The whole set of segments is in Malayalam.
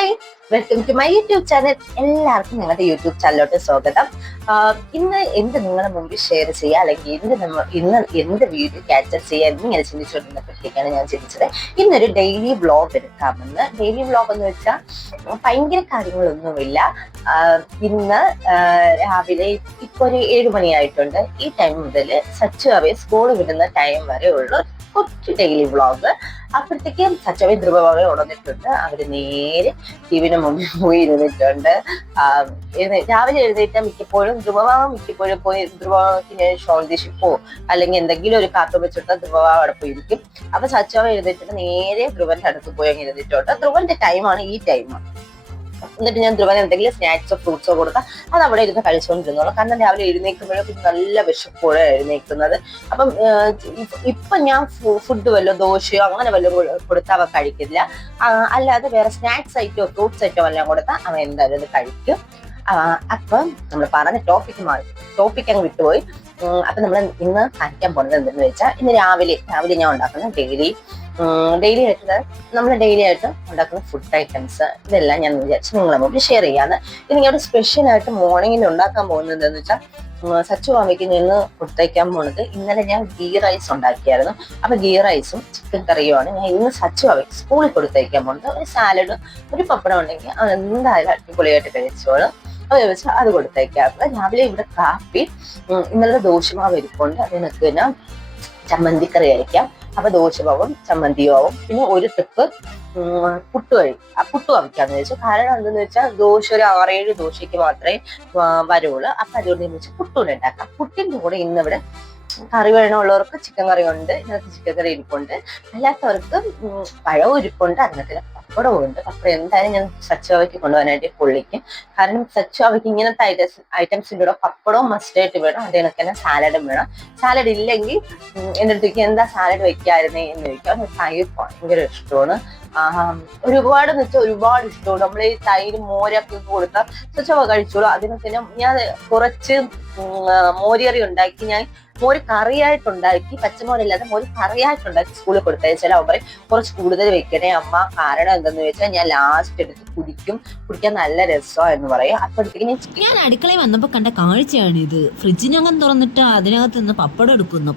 Hi, welcome to my YouTube channel. എല്ലാവർക്കും ഞങ്ങളുടെ യൂട്യൂബ് ചാനലിലോട്ട് സ്വാഗതം. ഇന്ന് എന്ത് നിങ്ങളുടെ മുമ്പിൽ ഷെയർ ചെയ്യുക, അല്ലെങ്കിൽ ഇന്ന് എന്ത് വീഡിയോ ക്യാപ്ചർ ചെയ്യുക എന്നിങ്ങനെ ചിന്തിച്ചുകൊണ്ടിരുന്ന പറ്റിയൊക്കെയാണ് ഞാൻ ചിന്തിച്ചത്. ഇന്നൊരു ഡെയിലി വ്ളോഗ് എടുക്കാമെന്ന്. ഡെയിലി വ്ളോഗ് എന്ന് വെച്ചാൽ ഭയങ്കര കാര്യങ്ങളൊന്നുമില്ല. ഇന്ന് രാവിലെ ഇപ്പോൾ ഒരു 7 മണിയായിട്ടുണ്ട്. ഈ ടൈം മുതൽ സച്ചു അവയെ സ്കൂൾ വിടുന്ന ടൈം വരെ ഉള്ള കുറച്ച് ഡെയിലി വ്ളോഗ്. അപ്പോഴത്തേക്കും സച്ചവി ധ്രുവഭാവം ഉണർന്നിട്ടുണ്ട്. അവര് നേരെ ടിവിന് മുമ്പിൽ പോയി ഇരുന്നിട്ടുണ്ട്. രാവിലെ എഴുന്നേറ്റാൽ മിക്കപ്പോഴും പോയി ധ്രുവഭാവത്തിന് ഷോൾഡിഷിപ്പോ അല്ലെങ്കിൽ എന്തെങ്കിലും ഒരു കാർട്ടൂൺ വെച്ചിട്ട് ധ്രുവഭാവം അവിടെ പോയിരിക്കും. അപ്പൊ സച്ചവ എഴുന്നേറ്റിട്ട് നേരെ ധ്രുവന്റെ അടുത്ത് പോയി അങ്ങ് ഇരുന്നിട്ടുണ്ട്. ധ്രുവന്റെ ടൈമാണ് ഈ ടൈം. എന്നിട്ട് ഞാൻ ധ്രുവന് എന്തെങ്കിലും സ്നാക്സോ ഫ്രൂട്ട്സോ കൊടുത്താൽ അത് അവിടെ ഇരുന്ന് കഴിച്ചുകൊണ്ടിരുന്നോളൂ. കാരണം രാവിലെ എഴുന്നേൽക്കുമ്പോഴേക്കും നല്ല വിശപ്പോടെ എഴുന്നേൽക്കുന്നത്. അപ്പം ഇപ്പൊ ഞാൻ ഫുഡ് വല്ലോ ദോശയോ അങ്ങനെ വല്ലതും കൊടുത്താൽ അവ കഴിക്കില്ല. അല്ലാതെ വേറെ സ്നാക്സ് ഐറ്റോ ഫ്രൂട്ട്സ് ഐറ്റോ എല്ലാം കൊടുത്താൽ അവൻ എന്തായാലും അത് കഴിക്കും. അപ്പം നമ്മൾ പറഞ്ഞ ടോപ്പിക് അങ്ങ് വിട്ടുപോയി. അപ്പൊ നമ്മൾ ഇന്ന് കാണിക്കാൻ പോകുന്നത് എന്തെന്ന് വെച്ചാൽ, ഇന്ന് രാവിലെ ഞാൻ ഉണ്ടാക്കുന്ന ഡെയിലി ആയിട്ട് ഉണ്ടാക്കുന്ന ഫുഡ് ഐറ്റംസ് ഇതെല്ലാം ഞാൻ വിചാരിച്ചു നിങ്ങളെ മുമ്പിൽ ഷെയർ ചെയ്യാന്ന്. ഇനി ഞാൻ സ്പെഷ്യൽ ആയിട്ട് മോർണിംഗിൽ ഉണ്ടാക്കാൻ പോകുന്നത് എന്താണെന്ന് വെച്ചാൽ, സച്ചു മാമിക്ക് നിന്ന് കൊടുത്തയക്കാൻ പോകുന്നത്, ഇന്നലെ ഞാൻ ഗീ റൈസ് ഉണ്ടാക്കിയായിരുന്നു. അപ്പൊ ഗീ റൈസും ചിക്കൻ കറിയുമാണ് ഞാൻ ഇന്ന് സച്ചു മാമിക്ക് സ്കൂളിൽ കൊടുത്തയക്കാൻ പോകുന്നത്. ഒരു സാലഡ്, ഒരു പപ്പടം ഉണ്ടെങ്കിൽ അത് എന്തായാലും അടിപൊളിയായിട്ട് കഴിച്ചോളും. അത് വെച്ചാൽ അത് കൊടുത്തയക്കാം. രാവിലെ ഇവിടെ കാപ്പി, ഇന്നലെ ദോശമാവ് ഇരിപ്പുണ്ട്, അതിനൊക്കെ തന്നെ ചമ്മന്തിക്കറി കഴിക്കാം. അപ്പൊ ദോശമാവും ചമ്മന്തിയും ആവും. പിന്നെ ഒരു ട്രിപ്പ് പുട്ടു അവിക്കാന്ന് വെച്ചു. കാരണം എന്തെന്ന് വെച്ചാൽ ദോശ ഒരു 6-7 ദോശയ്ക്ക് മാത്രമേ വരുള്ളൂ. അപ്പൊ അതുകൊണ്ട് എന്ന് വെച്ചാൽ പുട്ടൂടെ ഉണ്ടാക്കാം. പുട്ടിന്റെ കൂടെ ഇന്നിവിടെ കറി വേണമുള്ളവർക്ക് ചിക്കൻ കറി ഉണ്ട്, ഇതിനകത്ത് ചിക്കൻ കറി ഇരിപ്പുണ്ട്. അല്ലാത്തവർക്ക് പഴവും ഇരിപ്പുണ്ട്, അതിനകത്ത് പപ്പടവും ഉണ്ട്. പപ്പടം എന്തായാലും ഞാൻ സച്ചുവാവയ്ക്ക് കൊണ്ടുപോകാനായിട്ട് പൊള്ളിക്കും. കാരണം സച്ചുവാവയ്ക്ക് ഇങ്ങനത്തെ ഐറ്റംസിൻ്റെ കൂടെ പപ്പടവും മസ്റ്റായിട്ട് വേണം. അതിനൊക്കെ തന്നെ സാലഡും വേണം. സാലഡ് ഇല്ലെങ്കിൽ എൻ്റെ അടുത്തേക്ക് എന്താ സാലഡ് വെക്കായിരുന്നേ എന്ന് ചോദിക്കാം. തൈര് ഭയങ്കര ഇഷ്ടമാണ്. ഒരുപാട് ഇഷ്ടമാണ്. നമ്മൾ ഈ തൈര് മോരൊക്കെ കൊടുത്താൽ സച്ചുവാവ കഴിച്ചോളൂ. അതിനൊക്കെ ഞാൻ കുറച്ച് മോരിയറി ഉണ്ടാക്കി, ഞാൻ മോര് കറിയായിട്ടുണ്ടാക്കി, പച്ചമോരില്ലാതെ മോര് കറിയായിട്ടുണ്ടാക്കി സ്കൂളിൽ കൊടുത്തയച്ചാൽ അവർ കുറച്ച് കൂടുതൽ വെക്കണേ അമ്മ. കാരണം എന്തെന്ന് വെച്ചാൽ ഞാൻ ലാസ്റ്റ് എടുത്ത് കുടിക്കാൻ നല്ല രസമാണ് എന്ന് പറയും. അപ്പോഴത്തേക്ക് ഞാൻ അടുക്കളയിൽ വന്നപ്പോൾ കണ്ട കാഴ്ചയാണിത്. ഫ്രിഡ്ജിനകം തുറന്നിട്ട് അതിനകത്ത് നിന്ന് പപ്പടം എടുക്കുന്നു.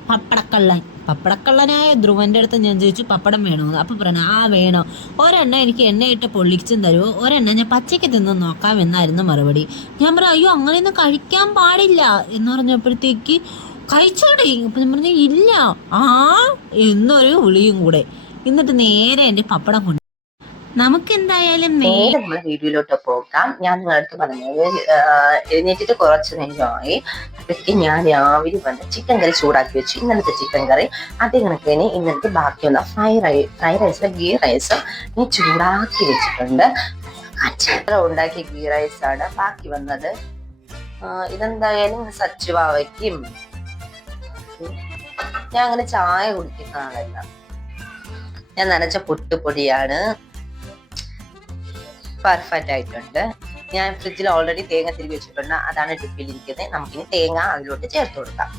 പപ്പടക്കള്ളനായ ധ്രുവന്റെ അടുത്ത് ഞാൻ ചോദിച്ചു പപ്പടം വേണമെന്ന്. അപ്പൊ പറഞ്ഞു വേണം. ഒരെണ്ണം എനിക്ക് എണ്ണയിട്ട് പൊള്ളിച്ചും തരുമോ, ഒരെണ്ണം ഞാൻ പച്ചയ്ക്ക് തിന്ന് നോക്കാം എന്നായിരുന്നു മറുപടി. ഞാൻ പറഞ്ഞു അയ്യോ അങ്ങനെയൊന്നും കഴിക്കാൻ പാടില്ല എന്ന് പറഞ്ഞപ്പോഴത്തേക്ക് കഴിച്ചോടെ. അപ്പൊ ഞാൻ പറഞ്ഞു ഇല്ല എന്നൊരു വിളിയും കൂടെ. എന്നിട്ട് നേരെ എന്റെ പപ്പടം കൊണ്ട് നമുക്ക് എന്തായാലും നേരെ നമ്മളെ വീഡിയോയിലോട്ട് പോകാം. ഞാൻ നിങ്ങളടുത്ത് പറഞ്ഞത് എഴുന്നേറ്റിട്ട് കുറച്ച് നേരമായി. അപ്പോഴത്തേക്ക് ഞാൻ രാവിലെ വന്ന് ചിക്കൻ കറി ചൂടാക്കി വെച്ചു. ഇന്നലത്തെ ചിക്കൻ കറി അതേ കണക്കിന് ഇന്നലത്തെ ബാക്കി വന്ന ഫ്രൈ റൈസിലെ ഗീ റൈസ് ഞാൻ ചൂടാക്കി വെച്ചിട്ടുണ്ട്. ഉണ്ടാക്കിയ ഗീ റൈസാണ് ബാക്കി വന്നത്. ഇതെന്തായാലും സച്ചുവാവയ്ക്കും. ഞാൻ അങ്ങനെ ചായ കുടിക്കുന്ന ആളല്ല. ഞാൻ നനച്ച പുട്ടുപൊടിയാണ്. പെർഫെക്റ്റ് ആയിട്ടുണ്ട്. ഞാൻ ഫ്രിഡ്ജിൽ ഓൾറെഡി തേങ്ങ തിരികെ വെച്ചിട്ടുണ്ട്, അതാണ് ടിപ്പിലിരിക്കുന്നത്. നമുക്കിനി തേങ്ങ അതിലോട്ട് ചേർത്ത് കൊടുക്കാം.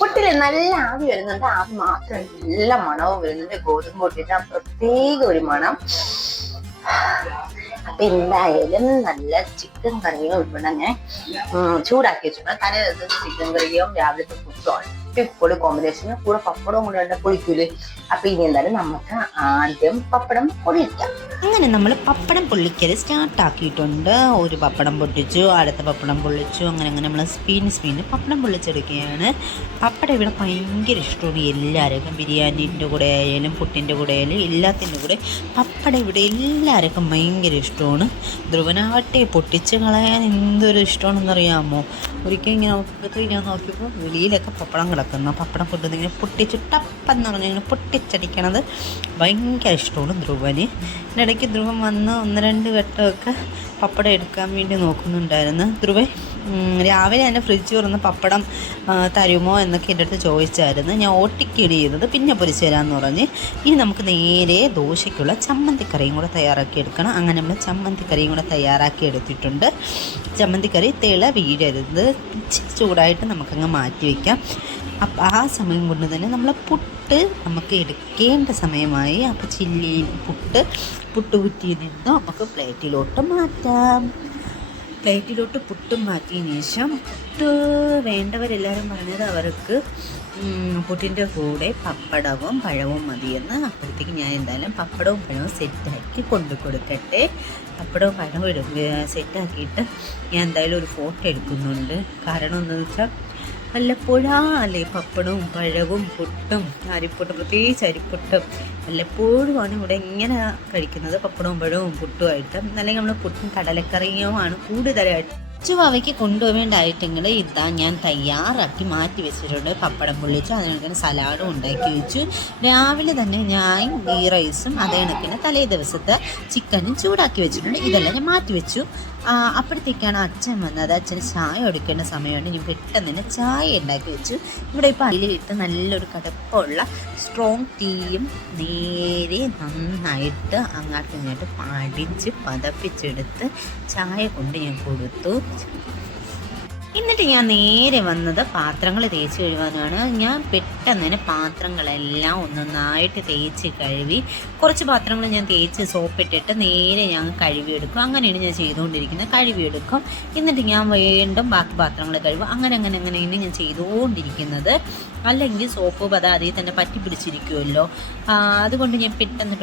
പുട്ടില് നല്ല ആവി വരുന്നുണ്ട്. ആവി മാത്രം നല്ല മണവും വരുന്നുണ്ട്. ഗോതമ്പ് പൊട്ടിന്റെ പ്രത്യേക ഒരു മണം. അപ്പൊ എന്തായാലും നല്ല ചിക്കൻ കറിയും ഇവിടെ ഞാൻ ചൂടാക്കി വെച്ചിട്ടുണ്ട്. തലേ ദിവസത്തെ ചിക്കൻ കറിയും രാവിലത്തെ പുട്ടുമാണ് പൊളി കോമ്പിനേഷന്. കൂടെ പപ്പടവും കൂടെ ഉണ്ട്, പൊളിക്കൂലേ. അപ്പൊ ഇനി എന്തായാലും നമുക്ക് ആദ്യം പപ്പടം പൊള്ളിക്കാം. അങ്ങനെ നമ്മൾ പപ്പടം പൊള്ളിക്കൽ സ്റ്റാർട്ടാക്കിയിട്ടുണ്ട്. ഒരു പപ്പടം പൊട്ടിച്ചു, അടുത്ത പപ്പടം പൊള്ളിച്ചു. അങ്ങനെ നമ്മൾ സ്പീന് പപ്പടം പൊള്ളിച്ചെടുക്കുകയാണ്. പപ്പടം ഇവിടെ ഭയങ്കര ഇഷ്ടമാണ് എല്ലാവർക്കും. ബിരിയാണിൻ്റെ കൂടെ ആയാലും പുട്ടിൻ്റെ കൂടെ ആയാലും എല്ലാത്തിൻ്റെ കൂടെ പപ്പടം ഇവിടെ എല്ലാവർക്കും ഭയങ്കര ഇഷ്ടമാണ്. ധ്രുവനാവട്ടെ പൊട്ടിച്ച് കളയാൻ എന്തൊരു ഇഷ്ടമാണെന്നറിയാമോ. ഒരിക്കൽ ഇങ്ങനെ ഞാൻ നോക്കിയപ്പോൾ വെളിയിലൊക്കെ പപ്പടം കിടക്കുന്ന പപ്പടം പൊട്ടുന്നത് ഇങ്ങനെ പൊട്ടിച്ച് ടപ്പെന്ന് പറഞ്ഞാൽ ഇങ്ങനെ പൊട്ടിച്ചടിക്കണത് ഭയങ്കര ഇഷ്ടമാണ് ധ്രുവന്. ഇടയ്ക്ക് ധ്രുവൻ വന്ന് 1-2 വട്ടമൊക്കെ പപ്പടം എടുക്കാൻ വേണ്ടി നോക്കുന്നുണ്ടായിരുന്നു. ധ്രുവൻ രാവിലെ തന്നെ ഫ്രിഡ്ജ് തുറന്ന് പപ്പടം തരുമോ എന്നൊക്കെ എൻ്റെ അടുത്ത് ചോദിച്ചായിരുന്നു. ഞാൻ ഓട്ടിക്കിടി ചെയ്യുന്നത് പിന്നെ പൊരിച്ചു തരാമെന്ന് പറഞ്ഞ്. ഇനി നമുക്ക് നേരെ ദോശയ്ക്കുള്ള ചമ്മന്തിക്കറിയും കൂടെ തയ്യാറാക്കി എടുക്കണം. അങ്ങനെ നമ്മൾ ചമ്മന്തിക്കറിയും കൂടെ തയ്യാറാക്കി എടുത്തിട്ടുണ്ട്. ചമ്മന്തിക്കറി തിള വീഴരുത്, ചൂടായിട്ട് നമുക്കങ്ങ് മാറ്റി വയ്ക്കാം. അപ്പം ആ സമയം കൊണ്ട് തന്നെ നമ്മൾ പുട്ട് നമുക്ക് എടുക്കേണ്ട സമയമായി. അപ്പോൾ പുട്ട് കുറ്റിയിൽ നിന്ന് നമുക്ക് പ്ലേറ്റിലോട്ട് മാറ്റാം. പ്ലേറ്റിലോട്ട് പുട്ടും മാറ്റിയതിന് ശേഷം പുട്ട് വേണ്ടവരെല്ലാവരും പറഞ്ഞത് അവർക്ക് പുട്ടിൻ്റെ കൂടെ പപ്പടവും പഴവും മതിയെന്ന്. അപ്പോഴത്തേക്ക് ഞാൻ എന്തായാലും പപ്പടവും പഴവും സെറ്റാക്കി കൊണ്ടു കൊടുക്കട്ടെ. പപ്പടവും പഴവും സെറ്റാക്കിയിട്ട് ഞാൻ എന്തായാലും ഒരു ഫോട്ടോ എടുക്കുന്നുണ്ട്. കാരണം എന്താണെന്ന് വെച്ചാൽ വല്ലപ്പോഴാല്ലേ പപ്പടവും പഴവും പുട്ടും അരിപ്പുട്ടും, പ്രത്യേകിച്ച് അരിപ്പുട്ടും വല്ലപ്പോഴുമാണ് ഇവിടെ ഇങ്ങനെ കഴിക്കുന്നത്, പപ്പടവും പഴവും പുട്ടുമായിട്ട്. അല്ലെങ്കിൽ നമ്മൾ പുട്ടും കടലക്കറിയുമാണ് കൂടുതലായിട്ട്. ചുവയ്ക്ക് കൊണ്ടുപോവേണ്ട ഐറ്റങ്ങൾ ഇതാ ഞാൻ തയ്യാറാക്കി മാറ്റി വെച്ചിട്ടുണ്ട്. പപ്പടം പൊള്ളിച്ചു, അതിനൊക്കെ സലാഡും ഉണ്ടാക്കി വെച്ചു. രാവിലെ തന്നെ ഞാൻ ഗീ റൈസും അതേ കണക്കിന് തലേ ദിവസത്തെ ചിക്കനും ചൂടാക്കി വെച്ചിട്ടുണ്ട്. ഇതെല്ലാം ഞാൻ മാറ്റി വെച്ചു. അപ്പോഴത്തേക്കാണ് അച്ഛൻ വന്നത്. അച്ഛന് ചായ എടുക്കേണ്ട സമയമാണ്. ഞാൻ പെട്ടെന്ന് തന്നെ ചായ ഉണ്ടാക്കി വെച്ചു. ഇവിടെ ഇപ്പോൾ അതിലിട്ട് നല്ലൊരു കടുപ്പമുള്ള സ്ട്രോങ് ടീയും നേരെ നന്നായിട്ട് അങ്ങോട്ടും ഇങ്ങോട്ടും അടിച്ച് പതപ്പിച്ചെടുത്ത് ചായ കൊണ്ട് ഞാൻ കൊടുത്തു. എന്നിട്ട് ഞാൻ നേരെ വന്നത് പാത്രങ്ങൾ തേച്ച് കഴുകാനാണ്. ഞാൻ പെട്ടെന്ന് തന്നെ പാത്രങ്ങളെല്ലാം ഒന്നൊന്നായിട്ട് തേച്ച് കഴുകി. കുറച്ച് പാത്രങ്ങൾ ഞാൻ തേച്ച് സോപ്പിട്ടിട്ട് നേരെ ഞാൻ കഴുകിയെടുക്കും. അങ്ങനെയാണ് ഞാൻ ചെയ്തുകൊണ്ടിരിക്കുന്നത്. കഴുകിയെടുക്കും, എന്നിട്ട് ഞാൻ വീണ്ടും ബാക്കി പാത്രങ്ങൾ കഴുകും. അങ്ങനെയാണ് ഞാൻ ചെയ്തുകൊണ്ടിരിക്കുന്നത്. അല്ലെങ്കിൽ സോപ്പ് പത അതിൽ തന്നെ പറ്റി പിടിച്ചിരിക്കുമല്ലോ. അതുകൊണ്ട് ഞാൻ പെട്ടെന്ന്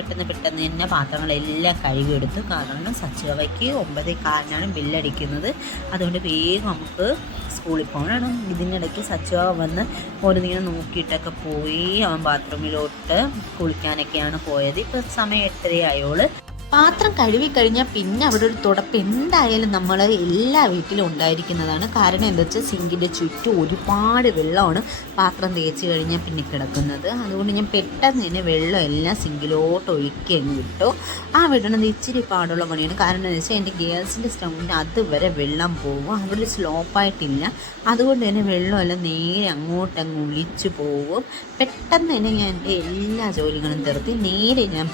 തന്നെ പാത്രങ്ങളെല്ലാം കഴുകിയെടുത്തു. കാരണം സച്ചുവയ്ക്ക് 9:15 ബില്ലടിക്കുന്നത്. അതുകൊണ്ട് വേഗം നമുക്ക് സ്കൂളിൽ പോകണം. ഇതിനിടയ്ക്ക് സച്ചുവ വന്ന് ഓരോന്നിങ്ങനെ നോക്കിയിട്ടൊക്കെ പോയി. അവൻ ബാത്റൂമിലോട്ട് കുളിക്കാനൊക്കെയാണ് പോയത്. ഇപ്പോൾ സമയം 8:30 ആയോള്. പാത്രം കഴുകി കഴിഞ്ഞാൽ പിന്നെ അവിടെ ഒരു തുടപ്പ് എന്തായാലും നമ്മൾ എല്ലാ വീട്ടിലും ഉണ്ടായിരിക്കുന്നതാണ്. കാരണം എന്താ വെച്ചാൽ സിങ്കിൻ്റെ ചുറ്റും ഒരുപാട് വെള്ളമാണ് പാത്രം തേച്ച് കഴിഞ്ഞാൽ പിന്നെ കിടക്കുന്നത്. അതുകൊണ്ട് ഞാൻ പെട്ടെന്ന് തന്നെ വെള്ളം എല്ലാം സിങ്കിലോട്ട് ഒഴുക്കി അങ്ങ് വിട്ടു. ആ വിടണത് ഇച്ചിരി പാടുള്ള പണിയാണ്. കാരണം എന്താ വെച്ചാൽ എൻ്റെ ഗ്യാസിൻ്റെ സ്റ്റൗവിൻ്റെ അതുവരെ വെള്ളം പോകും. അവിടെ സ്ലോപ്പായിട്ടില്ല. അതുകൊണ്ട് തന്നെ വെള്ളമെല്ലാം നേരെ അങ്ങ് ഒളിച്ചു പോകും. പെട്ടെന്ന് തന്നെ ഞാൻ എൻ്റെ എല്ലാ ജോലികളും തീർത്തി നേരെ ഞാൻ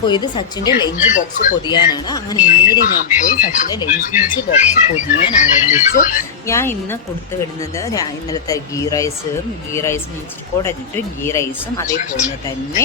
പോയത് സച്ചിൻ്റെ ലഞ്ച് ബോക്സ് പൊതിയാനാണ്. അങ്ങനെ നേരെ ഞാൻ പോയി സച്ചിൻ്റെ ലഞ്ച് ബോക്സ് പൊതിയാൻ ആരംഭിച്ചു. ഞാൻ ഇന്ന് കൊടുത്തു വിടുന്നത് ഇന്നലത്തെ ഗീ റൈസും ഇച്ചിരി കൂടെ ഗീ റൈസും അതേപോലെ തന്നെ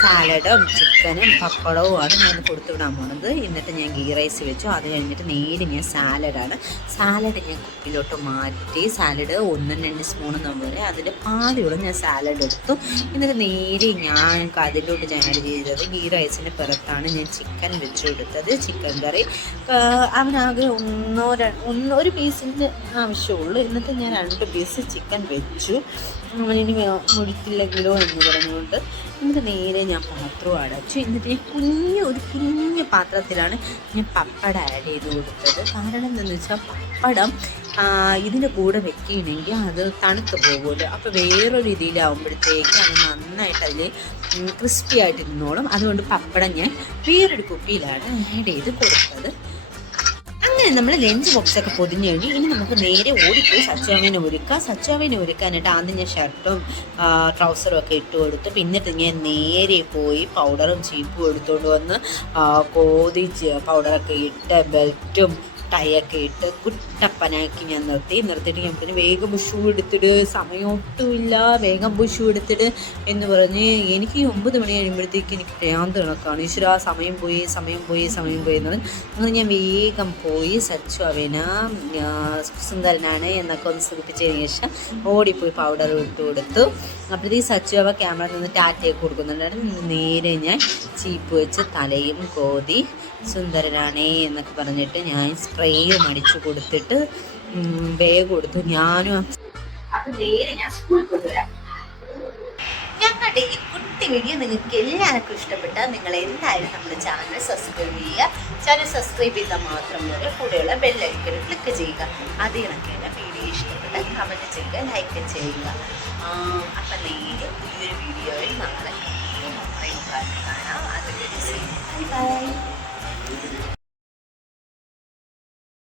സാലഡും ചിക്കനും പപ്പടവുമാണ് ഞാൻ കൊടുത്തു വിടാൻ പോകുന്നത്. എന്നിട്ട് ഞാൻ ഗീ റൈസ് വെച്ചു. അത് കഴിഞ്ഞിട്ട് നേരെ ഞാൻ സാലഡ് ഞാൻ കുപ്പിലോട്ട് മാറ്റി. സാലഡ് 1-2 സ്പൂൺ നമ്മളെ അതിൻ്റെ പാതിയോളം ഞാൻ സാലഡ് എടുത്തു. എന്നിട്ട് നേരെ ഞാൻ അതിലോട്ട് ഞാൻ ആഡ് ചെയ്തത് ഗീ റൈസിൻ്റെ പുറത്താണ് ഞാൻ ചിക്കൻ വെച്ച് കൊടുത്തത്. ചിക്കൻ കറി അവനാകെ ഒരു പീസിൻ്റെ ആവശ്യമുള്ളൂ. എന്നിട്ട് ഞാൻ 2 പീസ് ചിക്കൻ വെച്ചു. അവനിനി മുഴിക്കില്ലെങ്കിലോ എന്ന് പറഞ്ഞുകൊണ്ട് എന്നിട്ട് നേരെ ഞാൻ പാത്രം അടച്ചു. എന്നിട്ട് ഒരു കുഞ്ഞു പാത്രത്തിലാണ് ഞാൻ പപ്പടം ആഡ് ചെയ്ത് കൊടുത്തത്. കാരണം എന്താണെന്ന് വെച്ചാൽ പപ്പടം ഇതിൻ്റെ കൂടെ വെക്കുകയാണെങ്കിൽ അത് തണുത്ത് പോകുമല്ലോ. അപ്പോൾ വേറൊരു രീതിയിലാവുമ്പോഴത്തേക്ക് അത് നന്നായിട്ട് അതിൽ ക്രിസ്പി ആയിട്ട് ഇരുന്നോളും. അതുകൊണ്ട് പപ്പടം ഞാൻ വേറൊരു കുപ്പിയിലാണ് ആഡ് ചെയ്ത് കൊടുത്തത്. അങ്ങനെ നമ്മൾ ലഞ്ച് ബോക്സൊക്കെ പൊതിഞ്ഞ് കഴിഞ്ഞ് ഇനി നമുക്ക് നേരെ ഓടിപ്പോയി സച്ചുവാവിനെ ഒരുക്കാനായിട്ട് ആദ്യം ഞാൻ ഷർട്ടും ട്രൗസറും ഒക്കെ ഇട്ട് കൊടുത്തു. പിന്നിട്ട് ഞാൻ നേരെ പോയി പൗഡറും ചീപ്പും എടുത്തുകൊണ്ട് വന്ന് പൗഡറൊക്കെ ഇട്ട് ബെൽറ്റും ടൈയൊക്കെ ഇട്ട് കുട്ടപ്പനാക്കി ഞാൻ നിർത്തിയിട്ട് ഞാൻ പിന്നെ വേഗം ഷൂ എടുത്തിട്ട് സമയം ഒട്ടുമില്ല, വേഗം പോയി ഷൂ എടുത്തിട്ട് എന്ന് പറഞ്ഞ് എനിക്ക് 9 മണി കഴിയുമ്പോഴത്തേക്ക് എനിക്ക് ഭ്രാന്ത് കണക്കാണ്. ഈശ്വരാ സമയം പോയി എന്ന് പറഞ്ഞ് അങ്ങനെ ഞാൻ വേഗം പോയി സച്ചു അവന് സുന്ദരനാണ് എന്നൊക്കെ ഒന്ന് സൂചിപ്പിച്ചതിന് ശേഷം ഓടിപ്പോയി പൗഡർ ഇട്ട് കൊടുത്തു. അപ്പോഴത്തേക്ക് സച്ചു അവ ക്യാമറയിൽ നിന്ന് ടാറ്റയൊക്കെ കൊടുക്കുന്നുണ്ടായിരുന്നു. നേരെ ഞാൻ ചീപ്പ് വെച്ച് തലയും കോതി സുന്ദരനാണേ എന്നൊക്കെ പറഞ്ഞിട്ട് ഞാൻ സ്പ്രേയും അടിച്ചു കൊടുത്തിട്ട് ബാഗ് കൊടുത്തു. ഞാനും ഞങ്ങളുടെ ഈ കുട്ടി വീഡിയോ നിങ്ങൾക്ക് എല്ലാവർക്കും ഇഷ്ടപ്പെട്ടാൽ നിങ്ങൾ എന്തായാലും നമ്മുടെ ചാനൽ സബ്സ്ക്രൈബ് ചെയ്യുക. ചാനൽ സബ്സ്ക്രൈബ് ചെയ്താൽ മാത്രം പോലെ കൂടെയുള്ള ബെല്ലൈക്കൺ ക്ലിക്ക് ചെയ്യുക. അത് കണക്കിന് വീഡിയോ ഇഷ്ടപ്പെട്ടാൽ കമൻറ്റ് ചെയ്യുക, ലൈക്ക് ചെയ്യുക. അപ്പം നേരെ പുതിയൊരു വീഡിയോയിൽ നാളെ കാണാം. അതൊരു ബൈ.